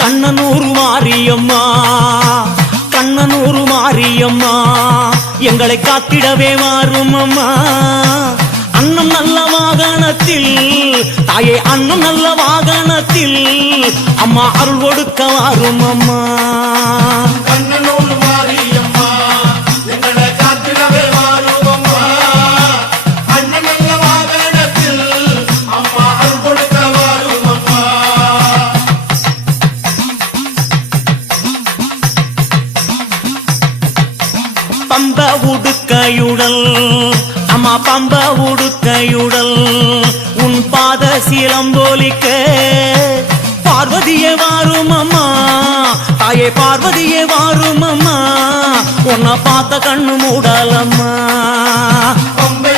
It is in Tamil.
கண்ணனூர் மாரியம்மா கண்ணனூர் மாரியம்மா எங்களை காத்திடவே மாறும் அம்மா அன்னம் நல்ல வாகனத்தில் தாயே அன்னம் நல்ல வாகனத்தில் அம்மா அருள் கொடுக்க வாரும் அம்மா கண்ணனூர் மாரியம்மா எங்களை காத்திடவே மாறும் அம்மா அன்னம் நல்ல வாகனத்தில் அம்மா அருள் கொடுக்க வாரும் அம்மா பம்ப உடுக்கையுடல் அம்மா பம்ப உடுக்கையுடல் உன் பாத சிலம்போலிக்க பார்வதியே வாரும் அம்மா தாயே பார்வதியே வாரும் அம்மா உன்னை பார்த்த கண்ணு மூடலம்மா பம்பை